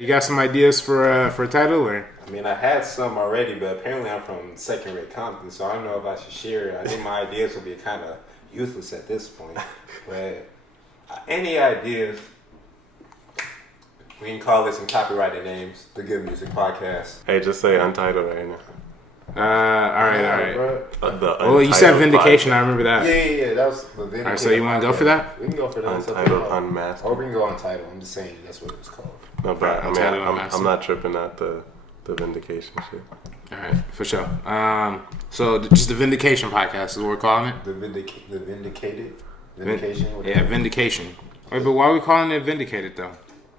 You got some ideas for a title, or? I mean, I had some already, but apparently I'm from second-rate Compton, so I don't know if I should share it. I think my ideas will be kind of useless at this point. But any ideas? We can call this some copyrighted names. The Good Music Podcast. Hey, just say Untitled right now. All right. Well, you said Vindication. Podcast. I remember that. Yeah. That was the Vindication. All right, so you want to go for that? We can go for that. Untitled, Unmasked. Or we can go Untitled. I'm just saying that's what it was called. No, but I mean, Untitled, I'm not tripping at the Vindication shit. All right, for sure. So just the Vindication Podcast is what we're calling it. The Vindicated? Vindication? Vindication. Wait, but why are we calling it Vindicated, though?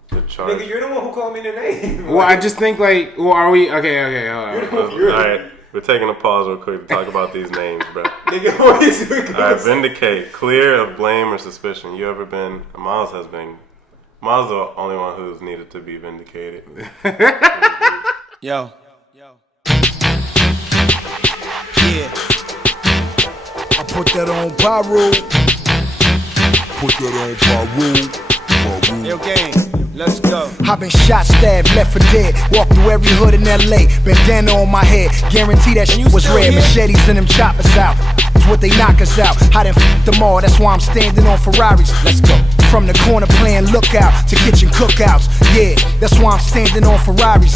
The charge. Nigga, you're the one who called me the name. Well, I just think, are we... Okay, hold on. All right, we're taking a pause real quick to talk about these names, bro. Nigga, what is it? All right, Vindicate. Clear of blame or suspicion. You ever been... Miles is the only one who's needed to be vindicated. Yo. Yeah. I put that on Pyro. Yo, gang, let's go. I've been shot, stabbed, left for dead. Walked through every hood in LA. Bandana on my head. Guarantee that shit was red. Machetes and them choppers out. It's what they knock us out. I done f***ed them all. That's why I'm standing on Ferraris. Let's go. From the corner playing lookout to kitchen cookouts. Yeah, that's why I'm standing on Ferraris.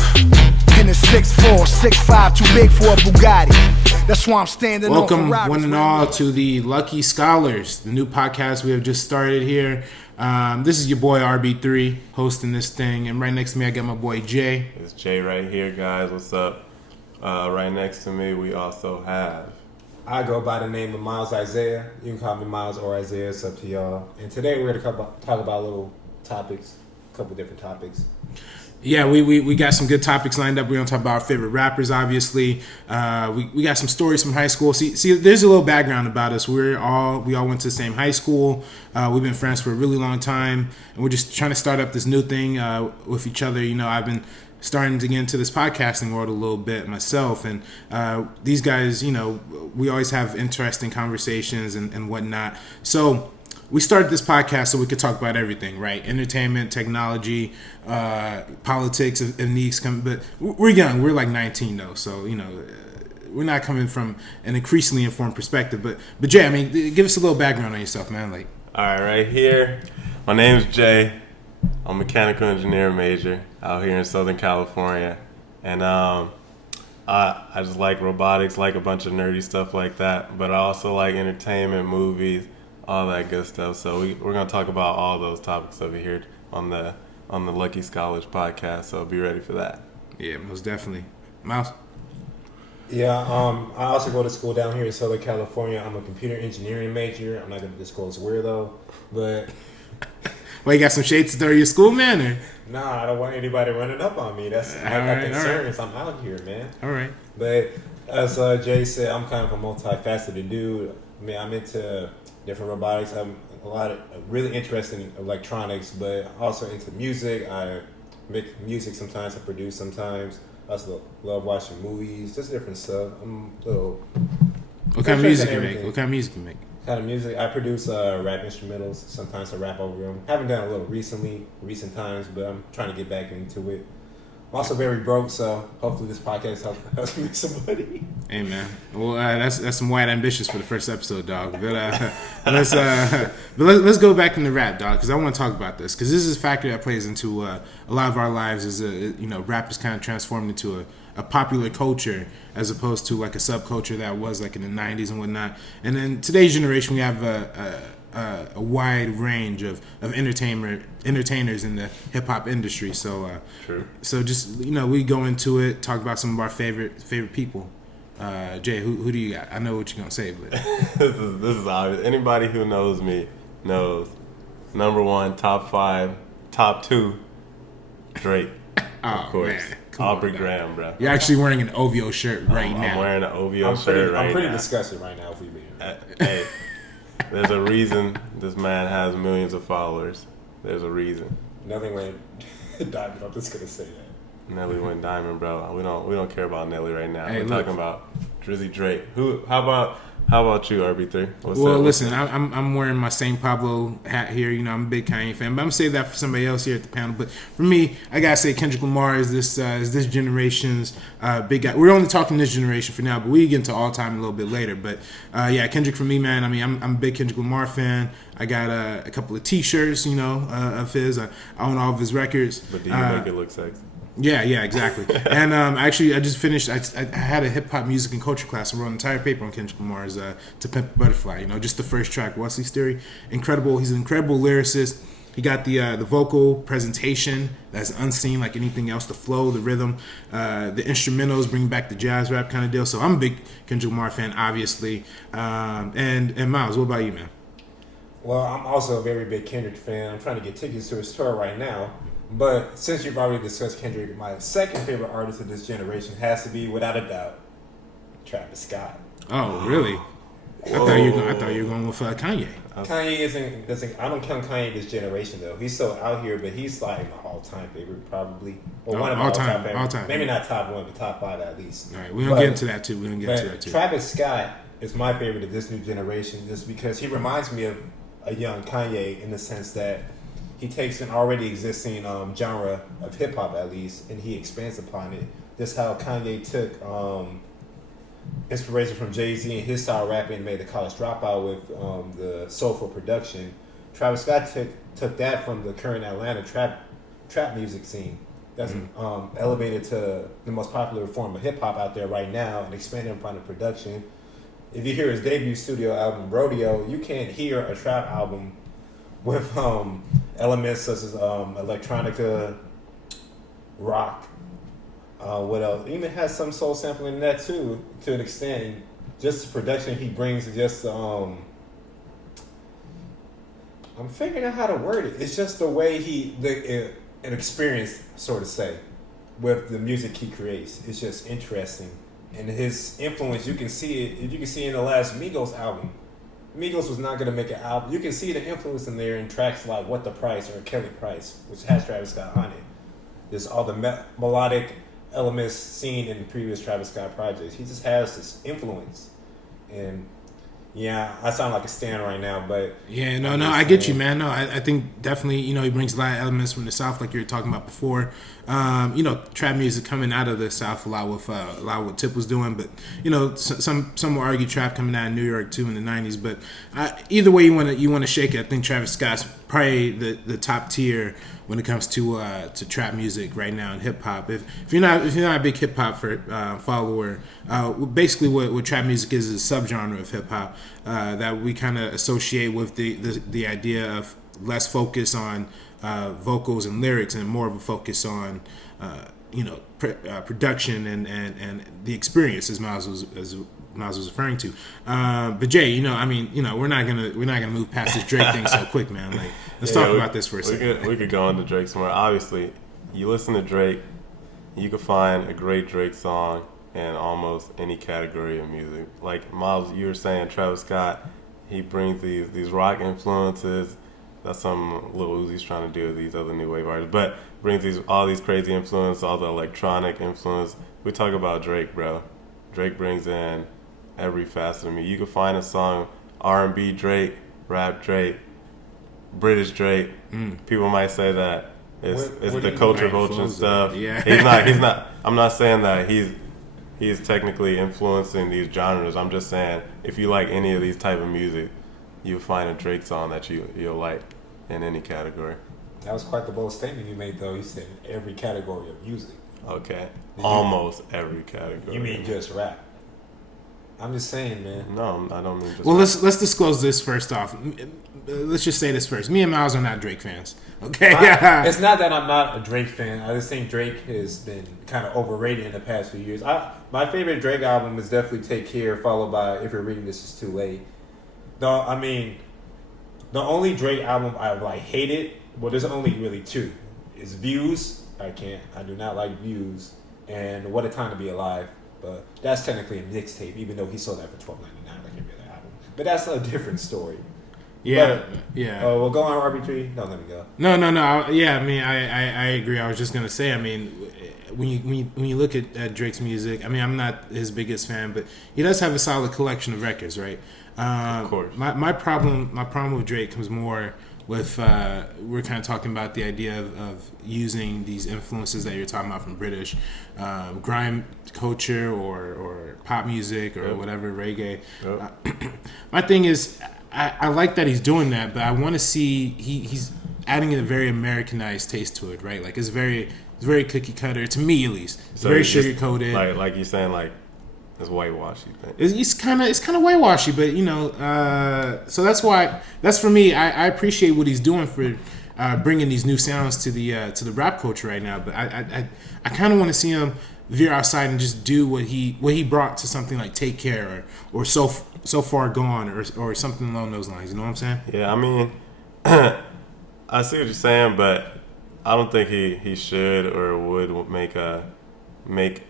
In a 6'4", 6'5", too big for a Bugatti. That's why I'm standing on Ferraris. Welcome, one and all, to the Lucky Scholars, the new podcast we have just started here. This is your boy RB3 hosting this thing, and right next to me I got my boy Jay. It's Jay right here, guys. What's up? Right next to me we also have... I go by the name of Miles Isaiah. You can call me Miles or Isaiah. It's up to y'all. And today we're going to talk about little topics, a couple different topics. Yeah, we got some good topics lined up. We're going to talk about our favorite rappers, obviously. We got some stories from high school. See, there's a little background about us. We all went to the same high school. We've been friends for a really long time, and we're just trying to start up this new thing with each other. You know, I've been starting to get into this podcasting world a little bit myself, and these guys, you know, we always have interesting conversations and whatnot. So we started this podcast so we could talk about everything, right? Entertainment, technology, politics, if needs come. But we're young. We're like 19 though, so you know, we're not coming from an increasingly informed perspective. But Jay, I mean, give us a little background on yourself, man. Like, All right here. My name's Jay. I'm a mechanical engineer major out here in Southern California, and I just like robotics, like a bunch of nerdy stuff like that. But I also like entertainment, movies, all that good stuff. So we're gonna talk about all those topics over here on the Lucky Scholars podcast. So be ready for that. yeah, most definitely. Mouse. Yeah, I also go to school down here in Southern California. I'm a computer engineering major. I'm not going to disclose where though, but... Well, you got some shades to throw your school, man? Or? Nah, I don't want anybody running up on me. That's my concern is I'm out here, man. All right. But as Jay said, I'm kind of a multifaceted dude. I mean, I'm into different robotics. I'm really interested in electronics, but also into music. I make music sometimes. I produce sometimes. I also love watching movies, just different stuff. I'm a little... What kind of music you make? Kind of music. I produce rap instrumentals. Sometimes I rap over them. Haven't done a little recent times, but I'm trying to get back into it. I'm also very broke, so hopefully this podcast helps me make some money. Hey man, well that's some white ambitions for the first episode, dog. But let's go back into rap, dog, because I want to talk about this because this is a factor that plays into a lot of our lives. Is rap is kind of transformed into a popular culture as opposed to like a subculture that was like in the 90s and whatnot. And in today's generation, we have a wide range of entertainers in the hip hop industry. So True. So just we go into it, talk about some of our favorite people. Jay, who do you got? I know what you're gonna say, but this is obvious. Anybody who knows me knows. Number 1, top 5, top 2, Drake. Of course. Man. Aubrey Graham, bro. You're actually wearing an OVO shirt right now. I'm wearing an OVO shirt right now. I'm pretty disgusted right now if we be Hey, there's a reason this man has millions of followers. There's a reason. Nothing went diamond. I'm just gonna say that. Nelly went diamond, bro. We don't care about Nelly right now. Hey, We're talking about Drizzy Drake. How How about you, RB3? Well, listen, I'm wearing my St. Pablo hat here. You know, I'm a big Kanye fan, but I'm gonna save that for somebody else here at the panel. But for me, I gotta say Kendrick Lamar is this generation's big guy. We're only talking this generation for now, but we get into all time a little bit later. But yeah, Kendrick for me, man. I mean, I'm a big Kendrick Lamar fan. I got a couple of T-shirts, you know, of his. I own all of his records. But do you make it look sexy? Yeah, exactly. And actually, I just finished. I had a hip hop music and culture class and wrote an entire paper on Kendrick Lamar's "To Pimp a Butterfly." You know, just the first track, Wesley's Theory. Incredible. He's an incredible lyricist. He got the vocal presentation that's unseen like anything else. The flow, the rhythm, the instrumentals bring back the jazz rap kind of deal. So I'm a big Kendrick Lamar fan, obviously. And Miles, what about you, man? Well, I'm also a very big Kendrick fan. I'm trying to get tickets to his tour right now. But since you've already discussed Kendrick, my second favorite artist of this generation has to be, without a doubt, Travis Scott. Oh, really? I thought you were going with Kanye. Kanye doesn't. I don't count Kanye this generation though. He's so out here, but he's like my all-time favorite, probably, or one of my all-time favorites. All-time. Maybe not top one, but top five at least. All right, we're gonna get into that too. Travis Scott is my favorite of this new generation, just because he reminds me of a young Kanye in the sense that he takes an already existing genre of hip hop, at least, and he expands upon it. Just how Kanye took inspiration from Jay-Z and his style rapping and made the College Dropout with the soulful production. Travis Scott took that from the current Atlanta trap music scene. That's elevated to the most popular form of hip hop out there right now and expanded upon the production. If you hear his debut studio album, Rodeo, you can't hear a trap album with elements such as electronica, rock, what else? It even has some soul sampling in that too, to an extent. Just the production he brings, just I'm figuring out how to word it. It's just the way an experience, sort of say, with the music he creates. It's just interesting, and his influence, you can see it. You can see in the last Migos album. Migos was not going to make an album. You can see the influence in there in tracks like What the Price or Kelly Price, which has Travis Scott on it. There's all the melodic elements seen in previous Travis Scott projects. He just has this influence. And yeah, I sound like a stan right now, but yeah, no, I get you, man. No, I think definitely, you know, he brings a lot of elements from the South, like you were talking about before. You know, trap music coming out of the South a lot with what Tip was doing, but you know, some will argue trap coming out of New York too in the '90s. But either way you want to shake it, I think Travis Scott's probably the top tier when it comes to trap music right now in hip hop. If you're not a big hip hop follower, basically what trap music is a subgenre of hip hop that we kind of associate with the idea of less focus on vocals and lyrics and more of a focus on production and the experience, as Miles was referring to. But Jay, you know, I mean, you know, we're not gonna move past this Drake thing so quick, man. Like, let's talk about this for a second. We could go into Drake some more. Obviously, you listen to Drake, you could find a great Drake song in almost any category of music. Like Miles, you were saying, Travis Scott, he brings these rock influences. That's something Lil Uzi's trying to do with these other new wave artists, but brings all these crazy influence, all the electronic influence. We talk about Drake, bro. Drake brings in every facet of me. You can find a song, R&B Drake, rap Drake, British Drake. People might say that it's the culture vulture and stuff. Yeah. He's not. I'm not saying that he's technically influencing these genres. I'm just saying if you like any of these type of music, you'll find a Drake song that you'll like in any category. That was quite the bold statement you made, though. You said every category of music. Okay. Almost every category. You mean just rap? I'm just saying, man. No, I don't mean just Well, rap. let's disclose this first off. Let's just say this first. Me and Miles are not Drake fans. Okay? It's not that I'm not a Drake fan. I just think Drake has been kind of overrated in the past few years. My favorite Drake album is definitely Take Care, followed by If You're Reading This Is Too Late. No, I mean, the only Drake album I've hated, well, there's only really two. It's Views. I do not like Views. And What a Time to Be Alive. But that's technically a mixtape, even though he sold that for $12.99 like every other album. But that's a different story. Yeah, But, yeah. Oh, well, go on RB3. Don't let me go. No. Yeah, I mean, I agree. I was just gonna say. I mean, when you look at Drake's music, I mean, I'm not his biggest fan, but he does have a solid collection of records, right? Of course. My problem with Drake comes more with we're kind of talking about the idea of using these influences that you're talking about from British grime culture or pop music or whatever, reggae. My thing is, I like that he's doing that, but I want to see he's adding a very Americanized taste to it, right? Like it's very cookie cutter to me, at least. It's very sugar coated. Like you're saying, like it's whitewashy thing. It's kind of whitewashy, but you know, so that's for me. I appreciate what he's doing for bringing these new sounds to the rap culture right now. But I kind of want to see him veer outside and just do what he brought to something like Take Care or So Far Gone or something along those lines. You know what I'm saying? Yeah, I mean, I see what you're saying, but I don't think he should or would make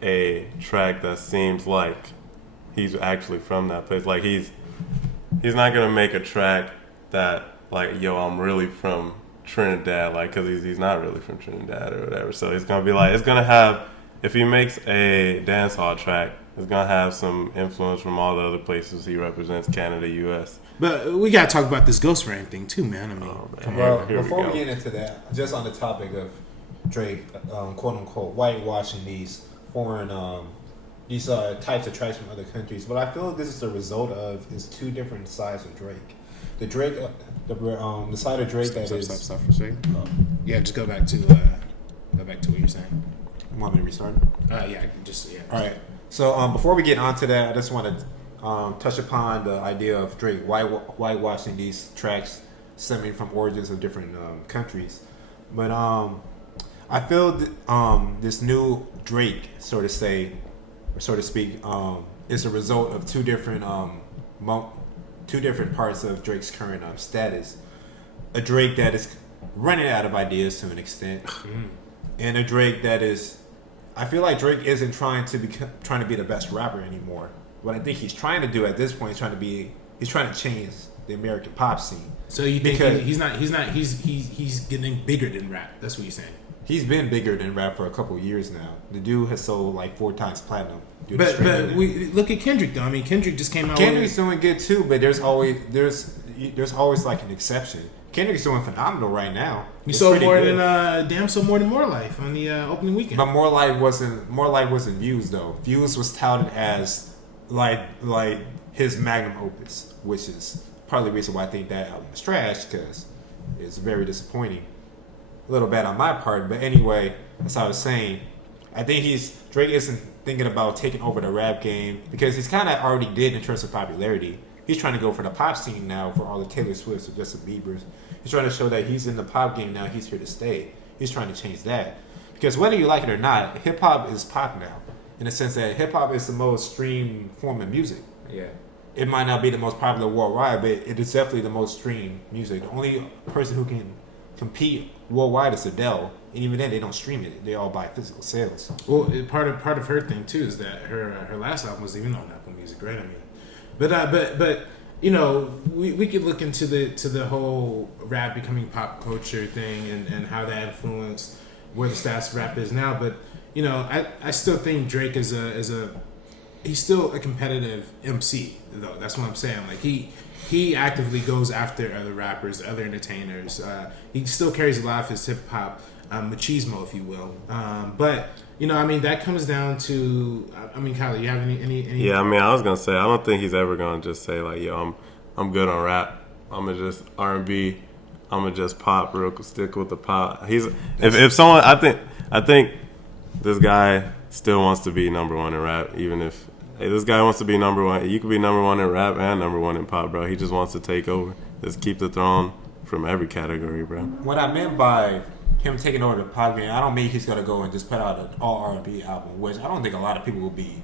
a track that seems like he's actually from that place. Like he's not gonna make a track that like, yo, I'm really from Trinidad, like, cause he's not really from Trinidad or whatever. So it's gonna be like, it's gonna have, if he makes a dancehall track, it's gonna have some influence from all the other places he represents, Canada, U.S. But we gotta talk about this Ghost Rain thing too, man. I mean, come on. Well, Here we before we go. get into that, just on the topic of Drake, quote unquote, whitewashing these foreign, these types of tracks from other countries, but I feel this is the result of his two different sides of Drake. The Drake, the side of Drake that is. Stop for a second. Yeah, just go back to what you're saying. You want me to restart? Yeah. All right. So before we get onto that, I just want to touch upon the idea of Drake whitewashing these tracks stemming from origins of different countries. But I feel this new Drake, so to say, or so to speak, is a result of two different parts of Drake's current status. A Drake that is running out of ideas to an extent, and a Drake that is. I feel like Drake isn't trying to be the best rapper anymore. What I think he's trying to do at this point is he's trying to change the American pop scene. So you think he's getting bigger than rap? That's what you're saying. He's been bigger than rap for a couple of years now. The dude has sold like 4 times platinum. But we look at Kendrick though. I mean, Kendrick just came out. Kendrick's doing good too, but there's always like an exception. Kendrick's doing phenomenal right now. You sold more than more than More Life on the opening weekend. But More Life wasn't Views though. Views was touted as like his magnum opus, which is part of the reason why I think that album is trash, because it's very disappointing. A little bad on my part, but anyway, as I was saying, I think Drake isn't thinking about taking over the rap game, because he's kind of already did in terms of popularity. He's trying to go for the pop scene now, for all the Taylor Swifts or Justin Bieber's. He's trying to show that he's in the pop game now. He's here to stay. He's trying to change that, because whether you like it or not, hip hop is pop now, in the sense that hip hop is the most streamed form of music. Yeah. It might not be the most popular worldwide, but it is definitely the most streamed music. The only person who can compete worldwide is Adele, and even then they don't stream it. They all buy physical sales. Well, part of her thing too is that her last album was even on Apple Music, right? I mean, but you know, we could look into the whole rap becoming pop culture thing and how that influenced where the status of rap is now. But you know, I still think Drake is he's still a competitive MC though. That's what I'm saying. Like he actively goes after other rappers, other entertainers. He still carries a lot of his hip hop machismo, if you will. But you know, I mean, that comes down to. I mean, Kylie, you have any? Yeah, I mean, I was gonna say, I don't think he's ever gonna just say like, yo, I'm good on rap. I'm gonna just R&B. I'm gonna just pop, stick with the pop. If someone, I think this guy still wants to be number one in rap, even if. Hey, this guy wants to be number one. You could be number one in rap and number one in pop, bro. He just wants to take over. Just keep the throne from every category, bro. What I meant by him taking over the pop game, I don't mean he's gonna go and just put out an all R&B album, which I don't think a lot of people will be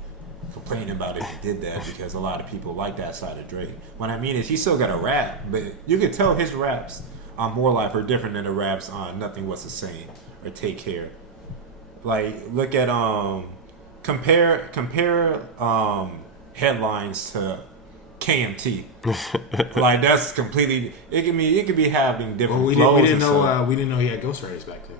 complaining about if he did that, because a lot of people like that side of Drake. What I mean is he's still got to rap, but you can tell his raps on More Life are different than the raps on Nothing Was the Same or Take Care. Like, look at compare headlines to KMT. Like that's completely. It could be having different. Well, we flows didn't and know. stuff. We didn't know he had ghostwriters back then.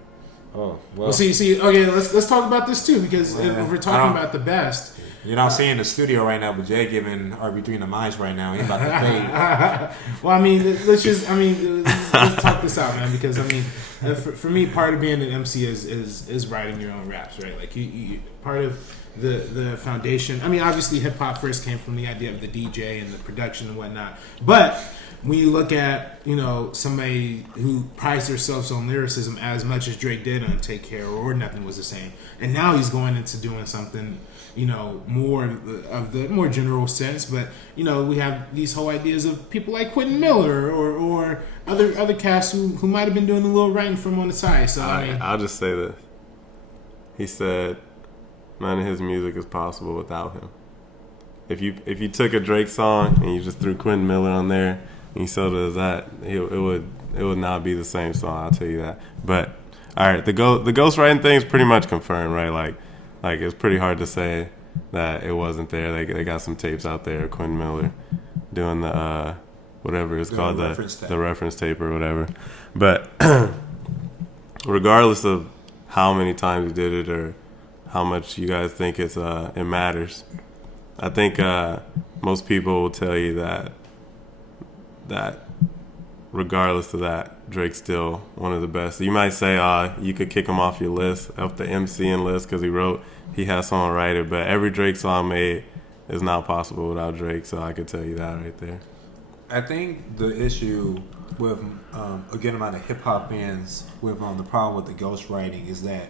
Oh Well, see. Okay, let's talk about this too, because Well, if we're talking about the best. You know, I'm seeing the studio right now, but Jay giving RB3 the minds right now. He's about to fade. Well, I mean, let's talk this out, man. Because I mean, for me, part of being an MC is writing your own raps, right? Like you part of the foundation. I mean, obviously, hip hop first came from the idea of the DJ and the production and whatnot. But when you look at somebody who prides themselves on lyricism as much as Drake did on Take Care or Nothing Was the Same, and now he's going into doing something more of the more general sense, but we have these whole ideas of people like Quentin Miller or other cats who might have been doing a little writing from on the side. So I'll just say this: he said none of his music is possible without him. If you took a Drake song and you just threw Quentin Miller on there and you sold it as that, it would not be the same song. I'll tell you that. But all right, the ghostwriting thing is pretty much confirmed, right? Like it's pretty hard to say that it wasn't there. They got some tapes out there, Quentin Miller doing the whatever it's called, the reference tape or whatever. But regardless of how many times he did it or how much you guys think it matters, I think most people will tell you that regardless of that, Drake's still one of the best. You might say you could kick him off your list, off the MCing list, because he has someone write it, but every Drake song made is not possible without Drake, so I could tell you that right there. I think the issue with a good amount of hip hop fans with the problem with the ghostwriting is that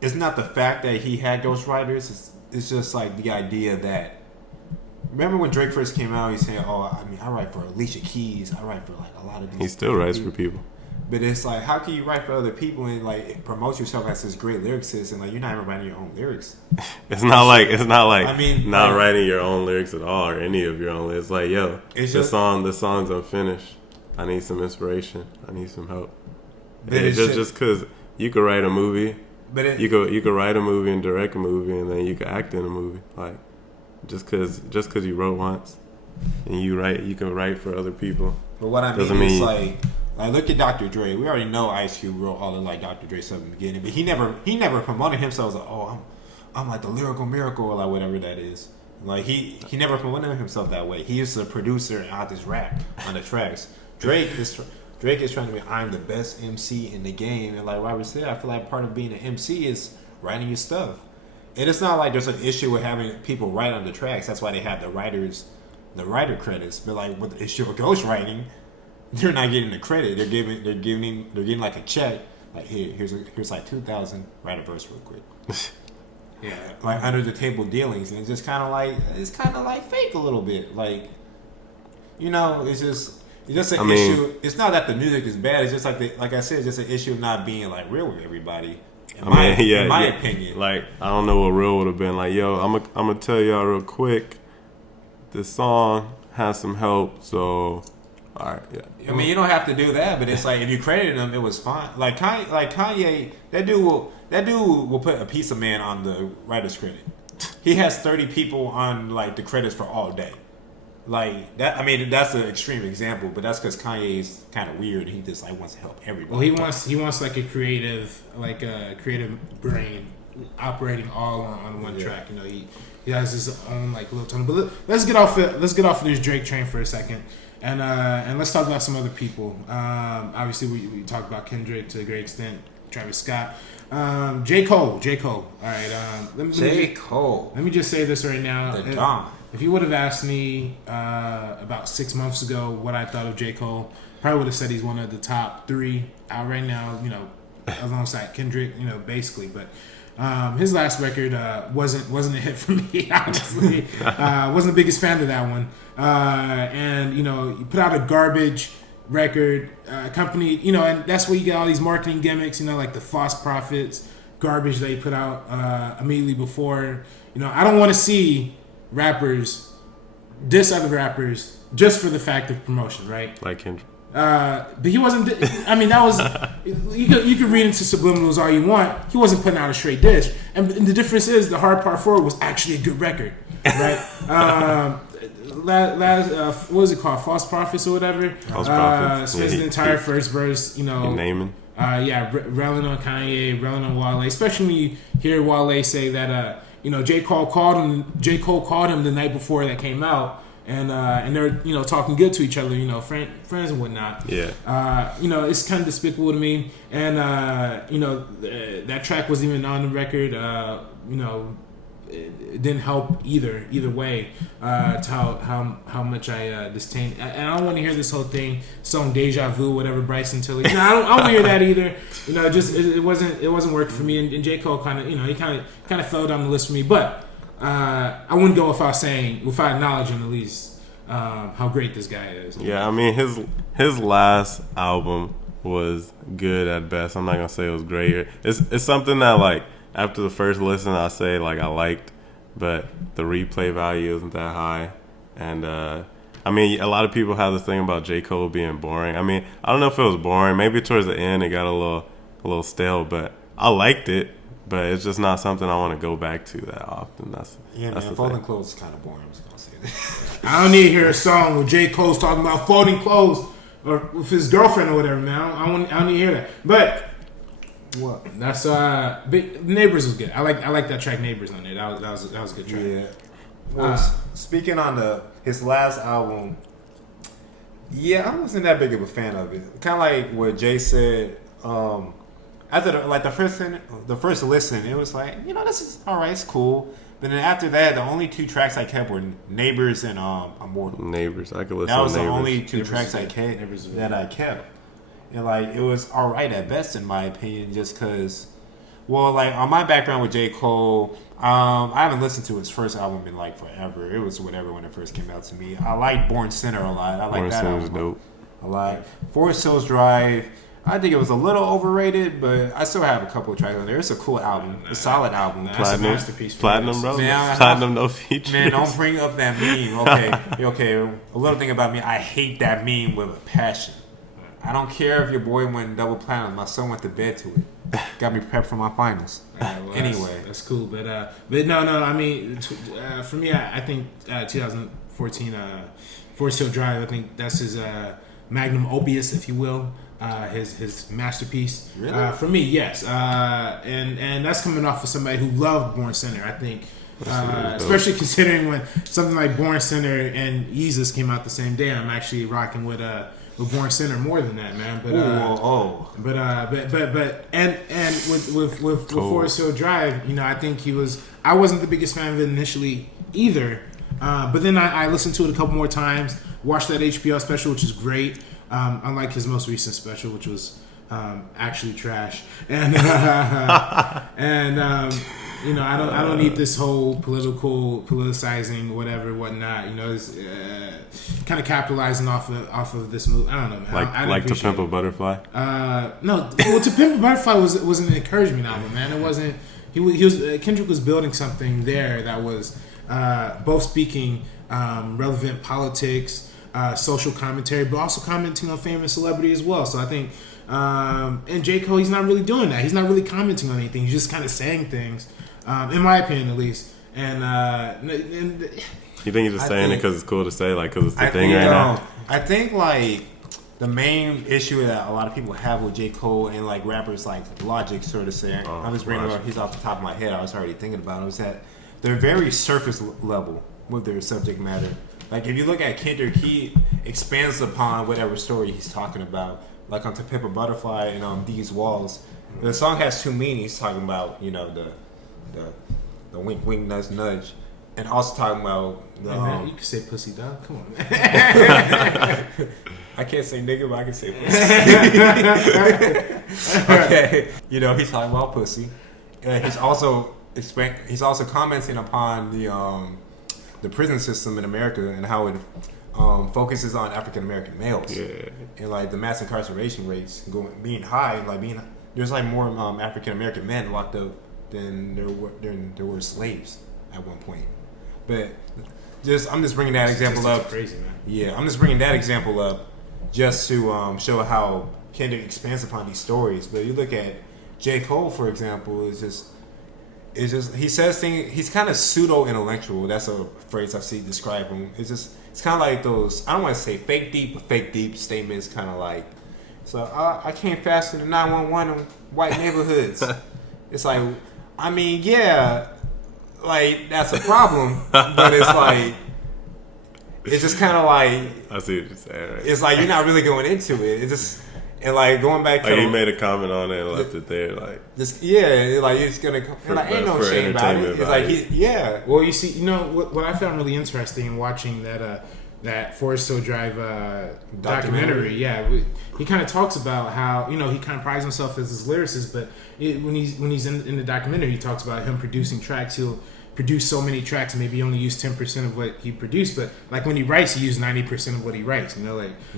it's not the fact that he had ghostwriters. It's just like the idea that. Remember when Drake first came out, he's saying, I write for Alicia Keys, I write for like a lot of these. He still writes for people. But it's like, how can you write for other people and like promote yourself as this great lyricist and like you're not even writing your own lyrics? It's not like I mean, not like, writing your own lyrics at all or any of your own lyrics. It's like, yo, the song's unfinished. I need some inspiration. I need some help. Just because you could write a movie, you could write a movie and direct a movie and then you could act in a movie. Like just because you wrote once and you can write for other people. But what I mean is like look at Dr. Dre. We already know Ice Cube wrote all of like Dr. Dre stuff in the beginning, but he never promoted himself as like, I'm like the lyrical miracle or like whatever that is. Like he never promoted himself that way. He is a producer and artist rap on the tracks. Drake is trying to be I'm the best MC in the game, and like Robert said, I feel like part of being an MC is writing your stuff. And it's not like there's an issue with having people write on the tracks. That's why they have the writer credits. But like with the issue of ghostwriting, they're not getting the credit. They're getting like a check. Like here's like 2,000. Write a verse real quick. Yeah, like under the table dealings, and it's just kind of like fake a little bit. Like, it's just an issue. It's not that the music is bad. It's just like I said, it's just an issue of not being like real with everybody. In my opinion, like I don't know what real would have been. Like, yo, I'm gonna tell y'all real quick. This song has some help, so all right, yeah. I mean, you don't have to do that, but it's like if you credited him, it was fine. Like Kanye, that dude will put a piece of man on the writer's credit. He has 30 people on like the credits for all day. Like that, I mean, that's an extreme example, but that's because Kanye is kind of weird. He just like wants to help everybody. Well, he wants like a creative brain operating all on one track. He has his own like little tone. But let's get off of this Drake train for a second, and let's talk about some other people. Obviously, we talked about Kendrick to a great extent, Travis Scott, J. Cole. All right, Cole. Let me just say this right now. The Don. If you would have asked me about 6 months ago what I thought of J. Cole, probably would have said he's one of the top 3 out right now, alongside Kendrick, basically. But his last record wasn't a hit for me, honestly. Wasn't the biggest fan of that one. And, you put out a garbage record, company, and that's where you get all these marketing gimmicks, like the false prophets, garbage they put out immediately before. I don't want to see rappers diss other rappers just for the fact of promotion, right? Like Kendrick. But he wasn't. I mean, that was you could read into subliminals all you want. He wasn't putting out a straight dish, and the difference is the Hard Part 4 was actually a good record, right? what was it called? False Prophets or whatever. False Prophets. Spends Yeah, the entire first verse, naming. Railing on Kanye, railing on Wale, especially when you hear Wale say that, J. Cole called him the night before that came out, and they're, talking good to each other, friends and whatnot. Yeah. It's kind of despicable to me, and, that track wasn't even on the record, it didn't help either way to how much I disdain. And I don't want to hear this whole thing, song Deja Vu, whatever Bryson Tiller. I don't want to hear that either. It wasn't working for me. And J. Cole kind of he kind of fell down the list for me. But I wouldn't go without acknowledging at least how great this guy is. Yeah, I mean his last album was good at best. I'm not gonna say it was great. It's something that like. After the first listen, I say like I liked, but the replay value isn't that high. And a lot of people have this thing about J. Cole being boring. I mean, I don't know if it was boring. Maybe towards the end it got a little stale, but I liked it. But it's just not something I want to go back to that often. That's folding clothes is kind of boring. I'm just gonna say that. I don't need to hear a song where J. Cole's talking about folding clothes or with his girlfriend or whatever, man. I don't need to hear that. But. What? That's Neighbors was good. I like that track Neighbors on there. That was a good track. Yeah. Well, speaking on his last album, yeah, I wasn't that big of a fan of it. Kind of like what Jay said. After the first listen, it was like, this is all right, it's cool. But then after that, the only two tracks I kept were Neighbors and Immortal. Neighbors, I could listen. That was to the Neighbors. only two tracks I kept. And like it was all right at best in my opinion, just because, on my background with J. Cole, I haven't listened to his first album in like forever. It was whatever when it first came out to me. I like Born Sinner a lot. I like that album dope. a lot. Forest Hills Drive, I think it was a little overrated, but I still have a couple of tracks on there. It's a cool album, a solid album. That's a masterpiece. Platinum, bro. Man, Platinum, no features. Man, don't bring up that meme. Okay. A little thing about me, I hate that meme with a passion. I don't care if your boy went double platinum. My son went to bed to it. Got me prepped for my finals. Anyway, that's cool. But no. I mean, for me, I think 2014 Forest Hill Drive. I think that's his magnum opus, if you will. His masterpiece. Really? For me, yes. And that's coming off of somebody who loved Born Sinner. I think. Especially considering when something like Born Sinner and Yeezus came out the same day, I'm actually rocking with Born Sinner more than that, man. But with Forest Hill Drive, I think I wasn't the biggest fan of it initially either. But then I listened to it a couple more times, watched that HBO special, which is great. Unlike his most recent special, which was actually trash. And I don't need this whole politicizing whatnot. It's kind of capitalizing off of this move. I don't know, man. Like To Pimp a Butterfly. No, To Pimp a Butterfly was an encouragement album, man. It wasn't. He was Kendrick was building something there that was both speaking relevant politics, social commentary, but also commenting on fame and celebrity as well. So I think. And J. Cole, he's not really doing that. He's not really commenting on anything. He's just kind of saying things, in my opinion, at least. And you think he's just saying it because it's cool to say, like, because it's the thing right now? I think like the main issue that a lot of people have with J. Cole and like rappers like Logic, sort of saying, I'm just bringing it up. He's off the top of my head. I was already thinking about it. Was that they're very surface level with their subject matter. Like if you look at Kendrick, he expands upon whatever story he's talking about. Like on To Pimp a Butterfly and These Walls. The song has two meanings, talking about, the wink wink nudge nudge. And also talking about man, you can say pussy, dog. Come on, man. I can't say nigga, but I can say pussy. Okay. He's talking about pussy. He's also commenting upon the prison system in America and how it focuses on African American males, and like the mass incarceration rates being high, there's like more African American men locked up than there were slaves at one point. But I'm just bringing that example up. Crazy, man. Yeah, I'm just bringing that example up just to show how Kendrick expands upon these stories. But you look at J. Cole, for example, is just it's just he says things. He's kind of pseudo intellectual. That's a phrase I've seen describe him. It's kind of like those. I don't want to say fake deep, but fake deep statements. Kind of like, so I came faster than 911 in white neighborhoods. It's like, I mean, yeah, like that's a problem, but it's like, it's just kind of like, I see what you're saying. Right? it's like you're not really going into it. It's just, and like going back to Like he made a comment on it and left it there. Like, just like you're just gonna like ain't no for shame about it. entertainment It's like value. Well, you see, you know what I found really interesting in watching that Forest Hill Drive documentary. Yeah, he kind of talks about how he kind of prides himself as this lyricist, but when he's in the documentary, he talks about him producing tracks. He'll produce so many tracks and maybe only use 10% of what he produced, but like when he writes, he uses 90% of what he writes.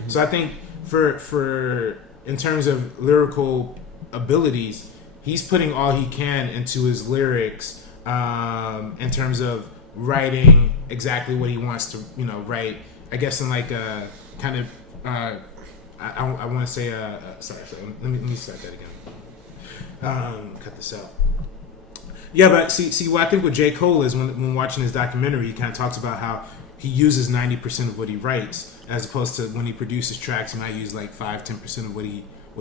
So I think for in terms of lyrical abilities, he's putting all he can into his lyrics in terms of writing exactly what he wants to write. I guess in like a kind of I want to say sorry let me start that again. Cut this out. Yeah, but see what I think with J. Cole is when watching his documentary, he kind of talks about how he uses 90% of what he writes, as opposed to when he produces tracks, he might use like 5-10% of what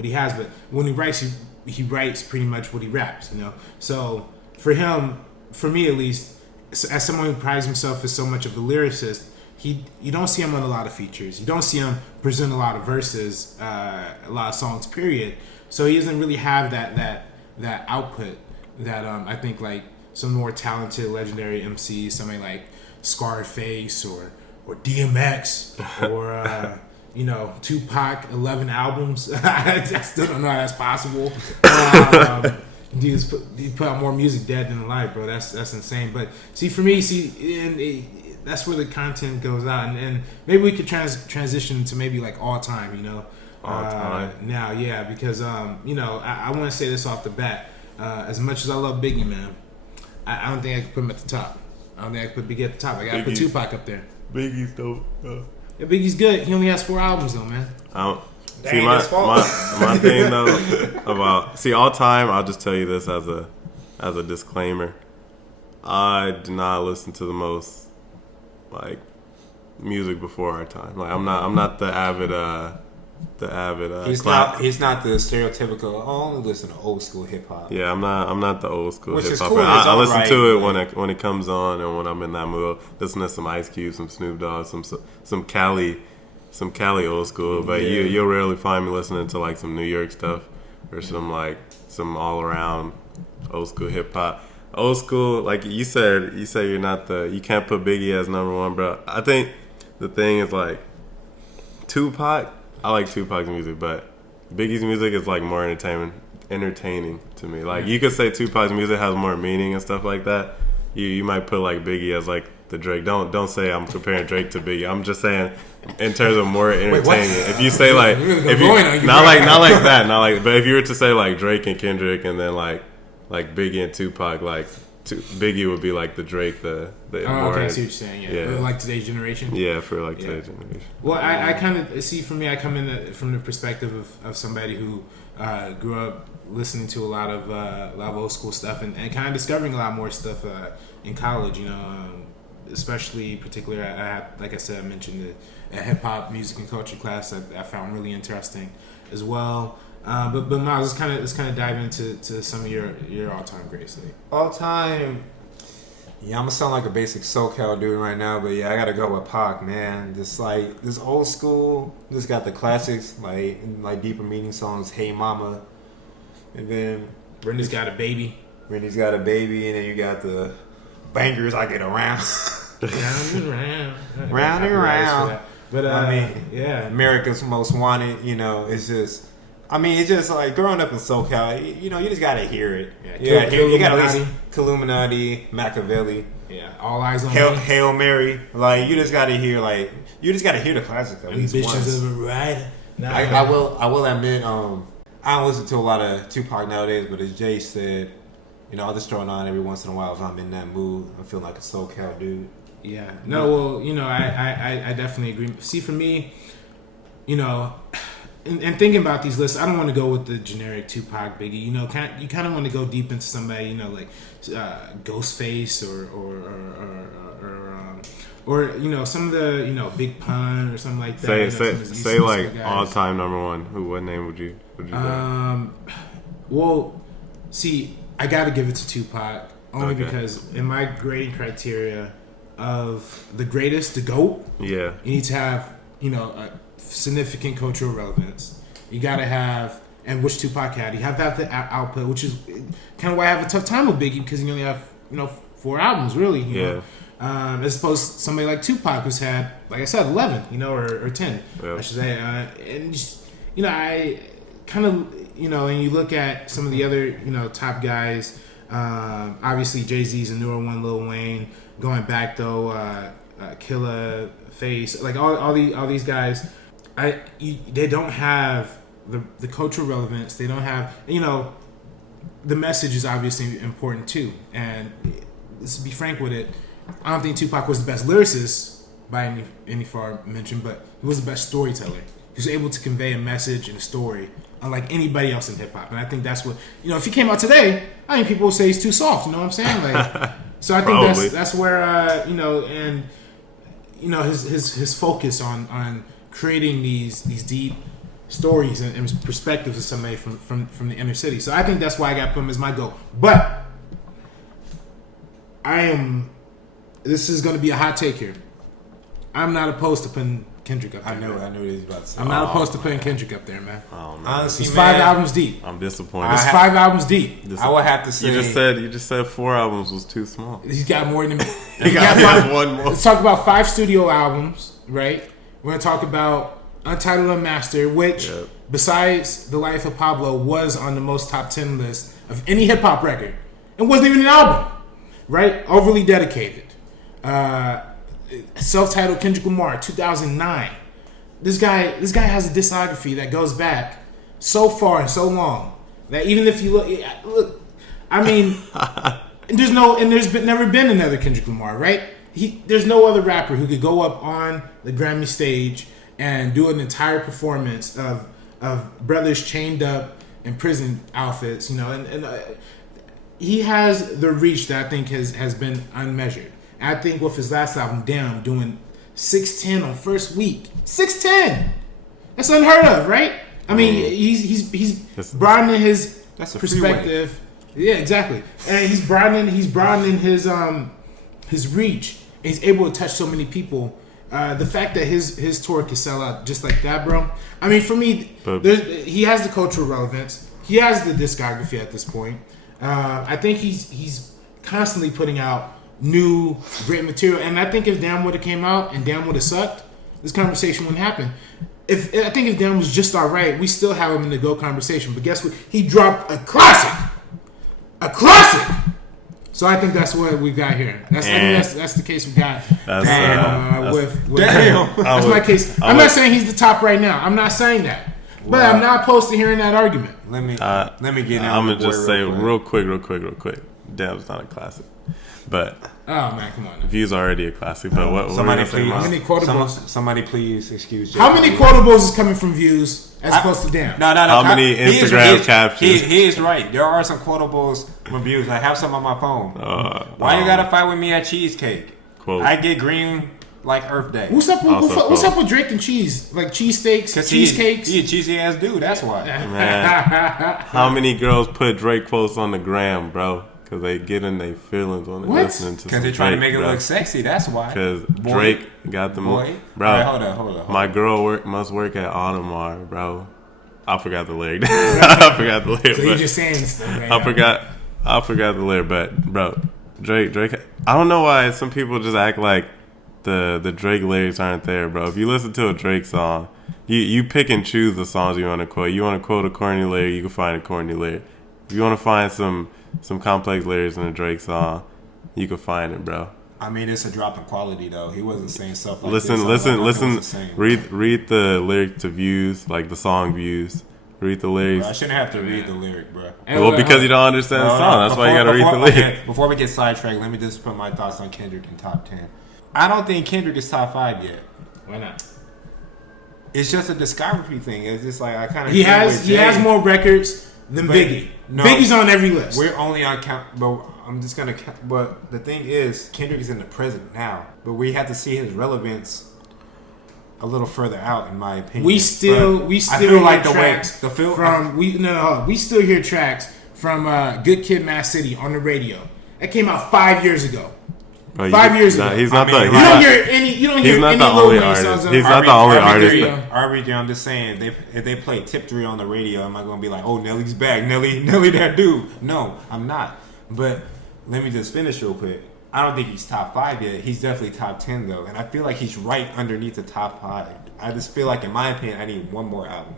he has. But when he writes, he writes pretty much what he raps. So for him, for me at least, as someone who prides himself as so much of a lyricist, you don't see him on a lot of features. You don't see him present a lot of verses, a lot of songs. Period. So he doesn't really have that output that I think like some more talented, legendary MCs, somebody like Scarface or DMX or Tupac, 11 albums. I still don't know how that's possible. He put out more music dead than alive, bro. That's insane. But see, for me, that's where the content goes out, and maybe we could transition to maybe like all time. All time. Now, yeah, because I want to say this off the bat. As much as I love Biggie, man, I don't think I could put him at the top. I don't think I could put Biggie at the top. I gotta put Tupac up there. Biggie's dope. Yeah, Biggie's good. He only has 4 albums though, man. See, my thing though about all time. I'll just tell you this as a disclaimer. I do not listen to the most like music before our time. Like I'm not the avid. He's not the stereotypical. I only listen to old school hip hop. Yeah, I'm not the old school hip hop. Cool, I listen right, to it when it comes on and when I'm in that mood. Listen to some Ice Cube, some Snoop Dogg, some Cali old school. But you'll rarely find me listening to like some New York stuff or some all around old school hip hop. Old school, like you said you can't put Biggie as number one, bro. I think the thing is like Tupac. I like Tupac's music, but Biggie's music is like more entertaining to me. Like you could say Tupac's music has more meaning and stuff like that. You might put like Biggie as like the Drake. Don't say I'm comparing Drake to Biggie. I'm just saying in terms of more entertaining. If you say like but if you were to say like Drake and Kendrick and then like Biggie and Tupac, like Biggie would be like the Drake, the okay, I see what you're saying. Yeah. Like today's generation. Yeah, for like today's generation. Well, I kind of see. For me, I come in from the perspective of somebody who grew up listening to a lot of old school stuff and kind of discovering a lot more stuff in college. Especially particularly, I had, like I said, I mentioned a hip hop music and culture class that I found really interesting as well. But Miles, let's kind of dive into some of your all time greats. All time, yeah, I'm gonna sound like a basic SoCal dude right now, but yeah, I gotta go with Pac, man. This old school, just got the classics like deeper meaning songs, Hey Mama, and then Brenda's Got a Baby. And then you got the bangers I Get Around. Round and round. But I mean, yeah, America's Most Wanted. It's just. I mean, it's just like growing up in SoCal, you just gotta hear it. Yeah, you gotta listen to Illuminati, Machiavelli. Yeah, All Eyes on Me. Hail Mary. Like you just gotta hear the classics at least once. Of a ride. I will admit, I don't listen to a lot of Tupac nowadays, but as Jay said, I'll just throw it on every once in a while if I'm in that mood. I'm feeling like a SoCal dude. Yeah. No, well, I definitely agree. See, for me, and thinking about these lists, I don't want to go with the generic Tupac, Biggie. You know, you kind of want to go deep into somebody, you know, like Ghostface or you know, some of the, you know, Big Pun or something like that. Say you know, some of these say like guys. all time number one. What name would you say? Well, see, I got to give it to Tupac only Okay. because in my grading criteria of the greatest, the GOAT, Yeah. you need to have, you know, a significant cultural relevance. You got to have, and which Tupac had, you have to have the output, which is kind of why I have a tough time with Biggie, because you only have, you know, 4 albums, really. You know? As opposed to somebody like Tupac, who's had, like I said, 11, you know, or 10, I should say. And just, you know, I kind of, you know, and you look at some of the other, you know, top guys. Obviously, Jay-Z's a newer one, Lil Wayne. Going back though, Killa, Face, like all these guys, they don't have the cultural relevance. They don't have, you know, the message is obviously important too. And let's be frank with it, I don't think Tupac was the best lyricist by any far mention, but he was the best storyteller. He was able to convey a message and a story unlike anybody else in hip hop. And I think that's what, you know, if he came out today, I think people would say he's too soft. You know what I'm saying? Like, so I think that's where you know, and you know, his focus on creating these deep stories and perspectives of somebody from the inner city. So I think that's why I got him as my goal. But this is going to be a hot take here. I'm not opposed to putting Kendrick up there. I knew what he was about to say. I'm not opposed to putting Kendrick up there, man. Oh, man. Honestly, He's man, 5 albums deep. I'm disappointed. He's 5 albums deep. I would have to say You just said 4 albums was too small. He's got more than He got one more. Let's talk about 5 studio albums, right? We're gonna talk about Untitled Unmastered, which, besides The Life of Pablo, was on the most top 10 list of any hip hop record. It wasn't even an album, right? Overly Dedicated. Self-titled Kendrick Lamar, 2009. This guy has a discography that goes back so far and so long that even if you look, I mean, there's never been another Kendrick Lamar, right? There's no other rapper who could go up on the Grammy stage and do an entire performance of brothers chained up in prison outfits, you know, and he has the reach that I think has been unmeasured. And I think with his last album, Damn, doing 610 on first week, 610, that's unheard of, right? I mean, he's broadening his perspective. Yeah, exactly. And he's broadening his reach. And he's able to touch so many people. The fact that his tour can sell out just like that, bro. I mean, for me, he has the cultural relevance. He has the discography at this point. I think he's constantly putting out new great material. And I think if Damn would have came out and Damn would have sucked, this conversation wouldn't happen. I think if Damn was just alright, we still have him in the GOAT conversation. But guess what? He dropped a classic. A classic. So I think that's what we got here. I think that's the case we got. That's my case. I'm not saying he's the top right now. I'm not saying that. But I'm not opposed to hearing that argument. Let me get in. I'm gonna just say real quick. Damn's not a classic, but oh man, come on. View's already a classic. But what somebody please, how many quotables? Somebody please excuse. How many quotables is coming from Views as opposed to Damn? No. How many Instagram captions? He is right. There are some quotables from Views. I have some on my phone. Why you gotta fight with me at Cheesecake? Quote. I get green like Earth Day. What's up with Drake and cheese? Like cheesesteaks, cheesecakes? He a cheesy ass dude. That's why. Man, how many girls put Drake quotes on the gram, bro? Because they get in their feelings when they're listening to some Drake. Because they're trying to make it look sexy. That's why. Because Drake got the boy. Bro, right, hold on. My girl must work at Audemars, bro. I forgot the lyric. I forgot the lyric. So you're just saying stuff right now. I forgot the lyric, but bro, Drake. I don't know why some people just act like the Drake lyrics aren't there, bro. If you listen to a Drake song, you pick and choose the songs you want to quote. You want to quote a corny lyric, you can find a corny lyric. If you want to find some complex lyrics in a Drake song, you can find it, bro. I mean, it's a drop in quality though. He wasn't saying stuff like listen. Read the lyric to Views, like the song Views. Read the lyrics. Bro, I shouldn't have to read the lyric, bro. Well, because you don't understand the song. That's why you gotta read the lyric. Okay, before we get sidetracked, let me just put my thoughts on Kendrick in top 10. I don't think Kendrick is top 5 yet. Why not? It's just a discography thing. It's just like I kind of He has more records than But Biggie. no, Biggie's on every list. We're only on count, but I'm just gonna. But the thing is, Kendrick is in the present now, but we have to see his relevance a little further out, in my opinion. We still I hear feel like the way tracks the feel from we still hear tracks from Good Kid, Mad City on the radio. That came out 5 years ago. Bro, 5 years ago. He's not I mean, the. You he's don't not- hear any. You don't he's hear not any the Lil only Wayne artist. songs on He's not the RB only artist radio. RBG, I'm just saying, if they play Tip 3 on the radio, am I going to be like, oh, Nelly's back, Nelly that dude? No, I'm not. But let me just finish real quick. I don't think he's top 5 yet. He's definitely top 10 though, and I feel like he's right underneath the top 5. I just feel like, in my opinion, I need one more album.